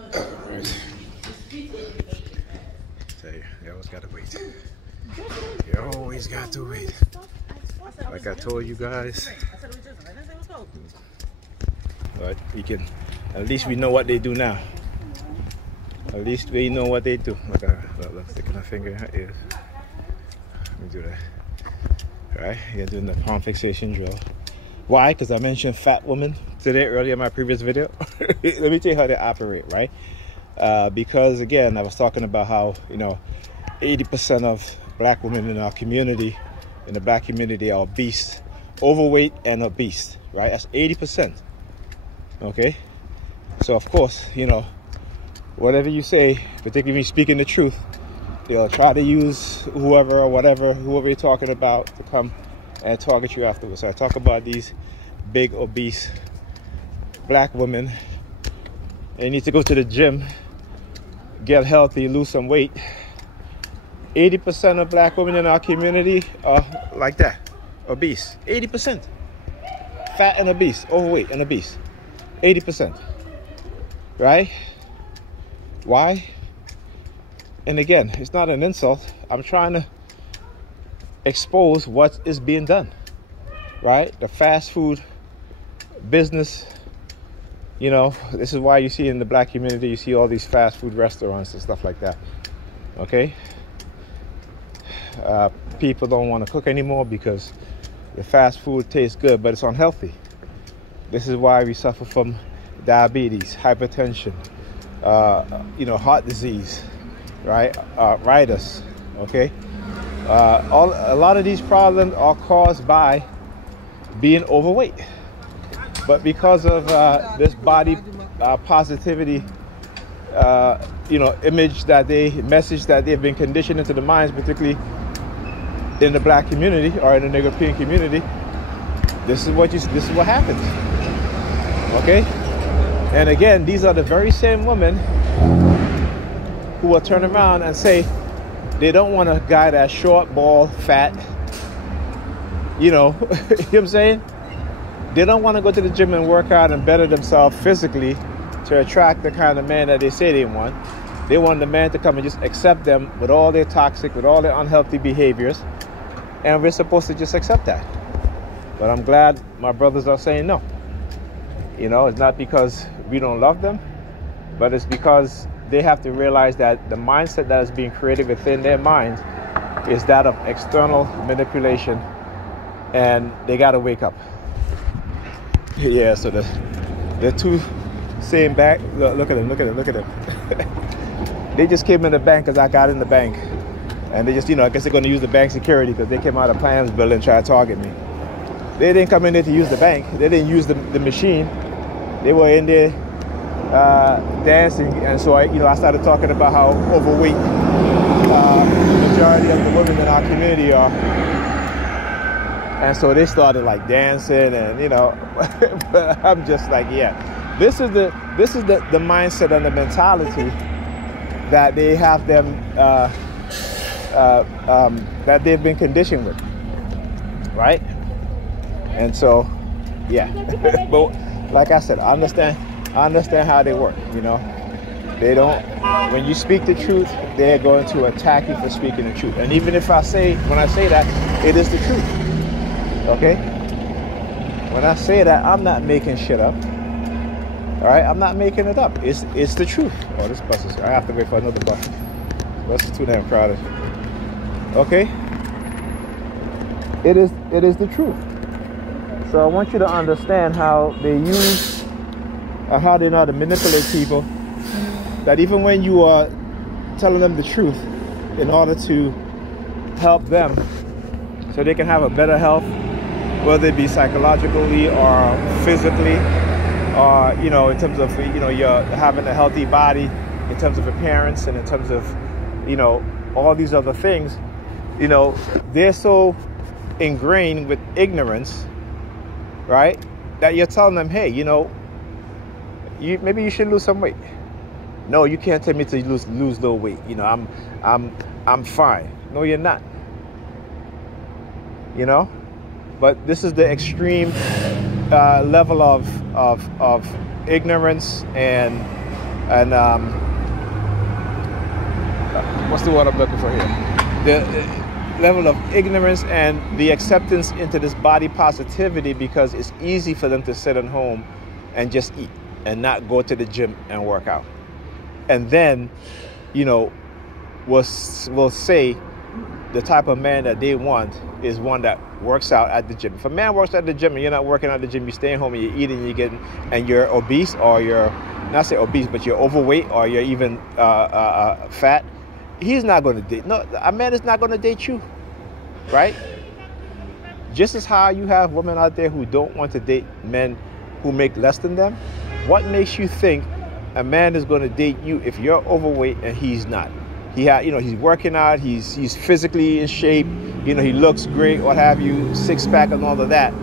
Alright. Tell you, you always gotta wait. You always got to wait. Like I told you guys. But you can, at least we know what they do now. At least we know what they do. Look, sticking my finger in her ears. Let me do that. Alright, you're doing the palm fixation drill. Why? Because I mentioned fat women today earlier in my previous video. Let me tell you how they operate, right? Because again, I was talking about how, 80% of black women in our community, in the black community, are obese, overweight and obese, right? That's 80%. Okay? So of course, whatever you say, particularly if you're speaking the truth, they'll try to use whoever or whatever, whoever you're talking about, to come and target you afterwards. So I talk about these big, obese black women. They need to go to the gym, get healthy, lose some weight. 80% of black women in our community are like that, obese. 80%. Fat and obese, overweight and obese. 80%. Right? Why? And again, it's not an insult. I'm trying to expose what is being done. Right? The fast food business. This is why you see in the black community, you see all these fast food restaurants and stuff like that. Okay? People don't want to cook anymore because the fast food tastes good, but it's unhealthy. This is why we suffer from diabetes, hypertension, heart disease, right? Arthritis, okay? A lot of these problems are caused by being overweight. But because of this body positivity, message that they've been conditioned into the minds, particularly in the black community or in the European community, this is what happens. Okay? And again, these are the very same women who will turn around and say they don't want a guy that's short, bald, fat. You know what I'm saying? They don't want to go to the gym and work out and better themselves physically to attract the kind of man that they say they want. They want the man to come and just accept them with all their toxic, with all their unhealthy behaviors. And we're supposed to just accept that. But I'm glad my brothers are saying no. It's not because we don't love them, but it's because they have to realize that the mindset that is being created within their minds is that of external manipulation, and they got to wake up. Yeah, so the two same back. Look at them. They just came in the bank because I got in the bank. And they just, I guess they're going to use the bank security because they came out of Plans building and tried to target me. They didn't come in there to use the bank. They didn't use the machine. They were in there dancing. And so I started talking about how overweight the majority of the women in our community are. And so they started like dancing and, but I'm just like, yeah, this is the mindset and the mentality that they have them, that they've been conditioned with, right? And so, yeah. But like I said, I understand how they work. They don't. When you speak the truth, they're going to attack you for speaking the truth. And even if when I say that, it is the truth. Okay? When I say that, I'm not making shit up. All right? I'm not making it up. It's the truth. Oh, this bus is. I have to wait for another bus. The bus is too damn crowded. Okay? It is the truth. So I want you to understand how they use, how they know how to manipulate people. That even when you are telling them the truth, in order to help them, so they can have a better health, whether it be psychologically or physically, or in terms of you're having a healthy body, in terms of appearance, and in terms of all these other things. They're so ingrained with ignorance, right, that you're telling them, hey, maybe you should lose some weight. No, you can't tell me to lose little weight. I'm fine. No, you're not. But this is the extreme level of ignorance and And what's the word I'm looking for here? The level of ignorance and the acceptance into this body positivity, because it's easy for them to sit at home and just eat and not go to the gym and work out. And then, you know, we'll say the type of man that they want is one that works out at the gym. If a man works at the gym and you're not working at the gym, you're staying home and you're eating, and you're obese, or you're not say obese, but you're overweight, or you're even fat, he's not going to date. No, a man is not going to date you, right? Just as how you have women out there who don't want to date men who make less than them, what makes you think a man is going to date you if you're overweight and he's not? He's working out, he's physically in shape, he looks great, what have you, six-pack and all of that.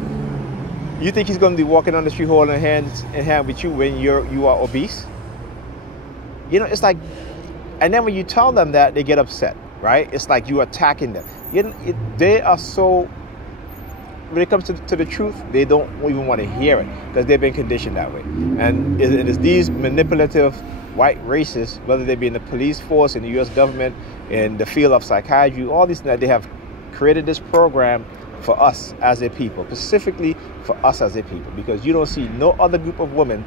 You think he's going to be walking on the street holding hands in hand with you when you are obese? It's like, and then when you tell them that, they get upset, right? It's like you're attacking them. They are so, when it comes to the truth, they don't even want to hear it because they've been conditioned that way. And it is these manipulative white racists, whether they be in the police force, in the U.S. government, in the field of psychiatry, all these things, that they have created this program for us as a people, specifically for us as a people, because you don't see no other group of women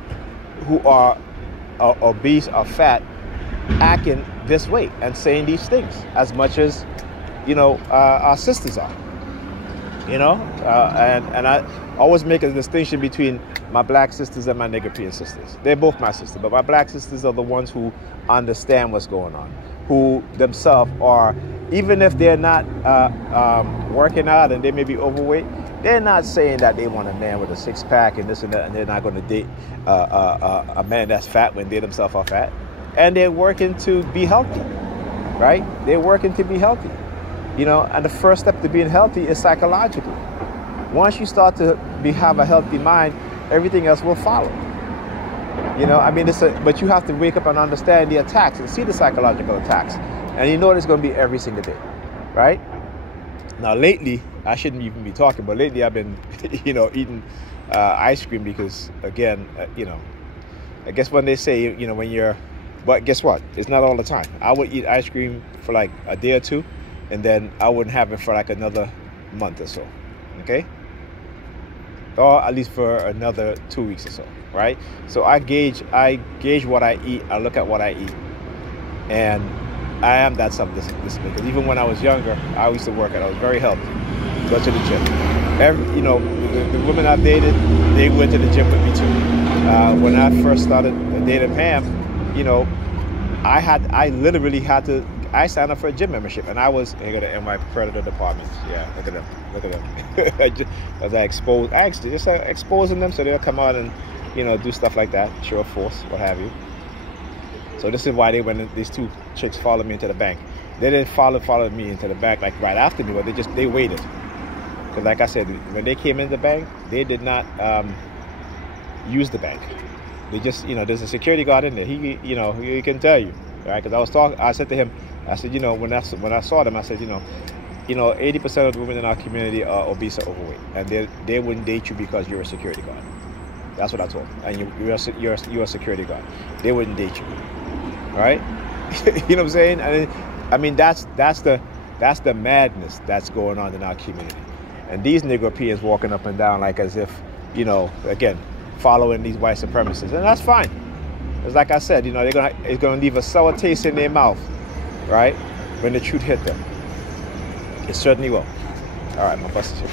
who are obese or fat acting this way and saying these things as much as our sisters are. And I always make a distinction between my black sisters and my Nigerian sisters. They're both my sisters, but my black sisters are the ones who understand what's going on, who themselves are, even if they're not working out and they may be overweight, they're not saying that they want a man with a six-pack and this and that, and they're not going to date a man that's fat when they themselves are fat. And they're working to be healthy, right? They're working to be healthy. And the first step to being healthy is psychological. Once you start to have a healthy mind, everything else will follow. But you have to wake up and understand the attacks and see the psychological attacks. And it's going to be every single day, right? Now, lately, I shouldn't even be talking, but lately I've been, eating ice cream because, again, I guess when they say, but guess what? It's not all the time. I would eat ice cream for like a day or two, and then I wouldn't have it for like another month or so, okay? Or at least for another 2 weeks or so, right? So I gauge what I eat. I look at what I eat, and I am that self-discipline. Because even when I was younger, I used to work out. I was very healthy. Go to the gym. The women I dated, they went to the gym with me too. When I first started dating Pam, I literally had to. I signed up for a gym membership, and I was in my predator departments. Yeah, look at them. As I actually just exposing them so they'll come out and do stuff like that, show force, what have you. So this is why these two chicks followed me into the bank. They didn't follow me into the bank like right after me, but they waited. Because like I said, when they came into the bank, they did not use the bank. They just there's a security guard in there. He can tell you, right? Because I said to him, I said, when I saw them, I said, 80% of the women in our community are obese or overweight, and they wouldn't date you because you're a security guard. That's what I told them. And you're a security guard. They wouldn't date you, all right? You know what I'm saying? And that's the madness that's going on in our community. And these Negropeans walking up and down like as if, again, following these white supremacists, and that's fine. It's like I said, it's gonna leave a sour taste in their mouth, right? When the truth hit them. It certainly will. All right, my bus is here.